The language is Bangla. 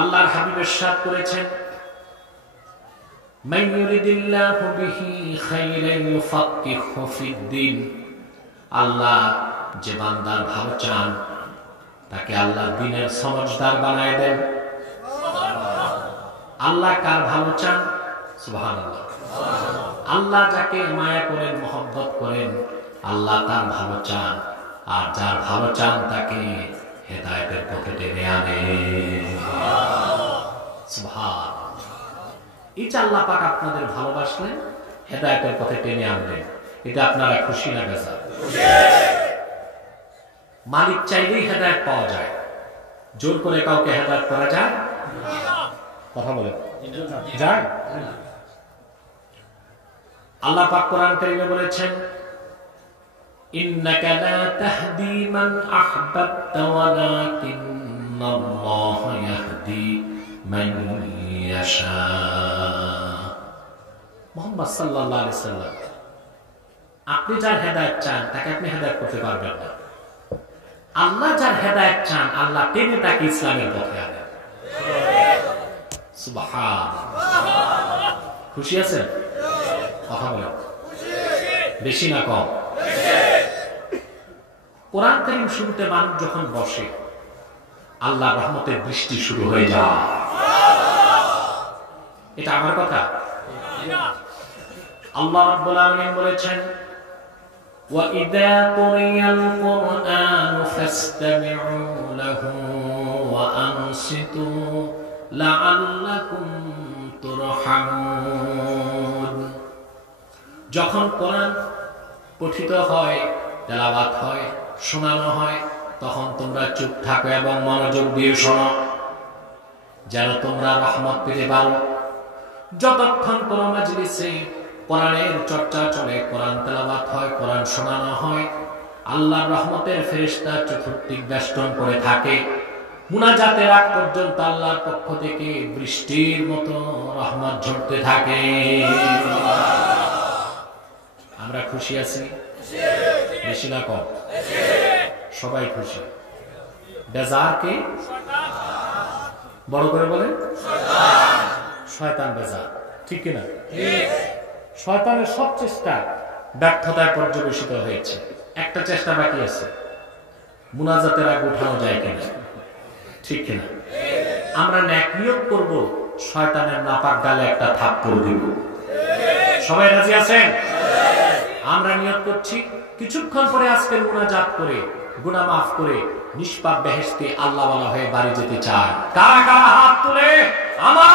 আল্লাহর হাবিব ইরশাদ করেছেন, মান ইউরিদিল্লাহু বিহি খাইরান ইউফাক্কিহু ফিদ্দীন। আল্লাহ যে বান্দার ভালো চান তাকে আল্লাহ দ্বীনের সমঝদার বানায় দেন। আল্লাহ কার ভালো চান? সুবহানাল্লাহ। আল্লাহ যাকে মায়া করেন, মহব্বত করেন, আল্লাহ তার ভালো চান, আর যার ভালো চান তাকে হেদায়েতের পথে টেনে আনেন। সুবহানাল্লাহ। এই যে আল্লাহ পাক আপনাদের ভালোবাসলেন, হেদায়েতের পথে টেনে আনলেন, এটা আপনারা খুশি না বেজার? মালিক চাইলেই হেদায়েত পাওয়া যায়, জোর করে কাউকে হেদায়েত করা যায়? কথা বলেন, যায়? আল্লাহ পাক কোরআন কারীমে বলেছেন, ইন্নাকা লা তাহদি মান আহবাবতা ওয়ালাকিন্নাল্লাহু ইয়াহদি মান ইয়াশা। মুহাম্মদ সাল্লাল্লাহু আলাইহি সাল্লাম, আপনি যার হেদায়েত চান তাকে আপনি হেদায়েত করতে পারবেন না। আল্লাহ যার হেদায়েত চান আল্লাহ টেনে তাকে ইসলামের পথে আনেন। সুবহানাল্লাহ। খুশি আছেন? কথা বলেন, বেশি না কম? কোরআন কারীম শুনতে মানুষ যখন বসে, আল্লাহ রহমতের বৃষ্টি শুরু হয়ে যায়। এটা আমার কথা? আল্লাহ রাব্বুল আলামিন বলেছেন, وَإِذَا قُرِئَ الْقُرْآنُ فَاسْتَمِعُوا لَهُ وَأَنصِتُوا لَعَلَّكُمْ তুরহামুন। যখন কোরআন পঠিত হয়, তেলাওয়াত হয়, শোনানো হয়, তখন তোমরা চুপ থাকো এবং মনোযোগ দিয়ে শোনো, যেন তোমরা রহমত পেতে পারো। যতক্ষণ কোন মাজলিসে কোরআনের চর্চা চলে, কোরআন তেলাওয়াত হয়, কোরআন শোনানো হয়, আল্লাহর রহমতের ফেরেশতা চতুর্দিক বেষ্টন করে থাকে। মুনাজাতের আগ পর্যন্ত আল্লাহর পক্ষ থেকে বৃষ্টির মতো রহমত ঝরতে থাকে। আমরা খুশি আছি? বেশি না কম? সবাই খুশি। বেজার কে? বড় করে বলে, শয়তান বেজার। ঠিক কিনা? শয়তানের সব চেষ্টা ব্যর্থতায় পর্যবেসিত হয়েছে। একটা চেষ্টা বাকি আছে, মুনাজাতের আগে উঠানো যায় কিনা। ঠিক কিনা? আমরা নেক নিয়ত করব, শয়তানের নাপাক গালে একটা থাপ্পড় দিব। সবাই রাজি আছেন? আমরা নিয়ত করছি, কিছুক্ষণ পরে আজকের মুনাজাত করে গুনাহ মাফ করে নিষ্পাপ বেহেশতে আল্লাহওয়ালা হয়ে বাড়ি যেতে চায়। কারা কারা হাত তুলে আমার